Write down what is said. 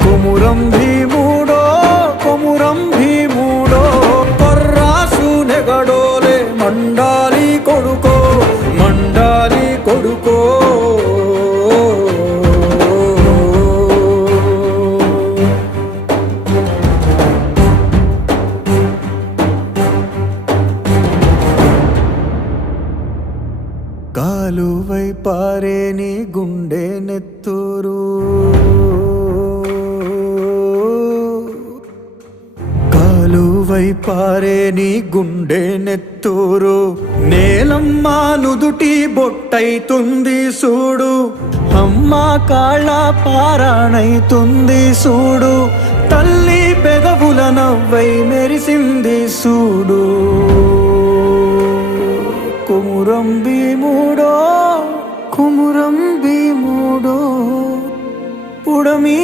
కొమురం భీముడో కొమురం భీముడో కొర్రాసు నెగడోలే మండాలి కొడుకో మండాలి కొడుకో కాలువై పారే నీ గుండె నెత్తూరు కాలువై పారే నీ గుండె నెత్తూరు నేలమ్మ నుదుటి బొట్టైతుంది సూడు అమ్మ కాళ్ళ పారాణైతుంది సూడు తల్లి పెదవుల నవ్వై మెరిసింది సూడు కొమురం భీముడో కొమురం భీముడో పుడమి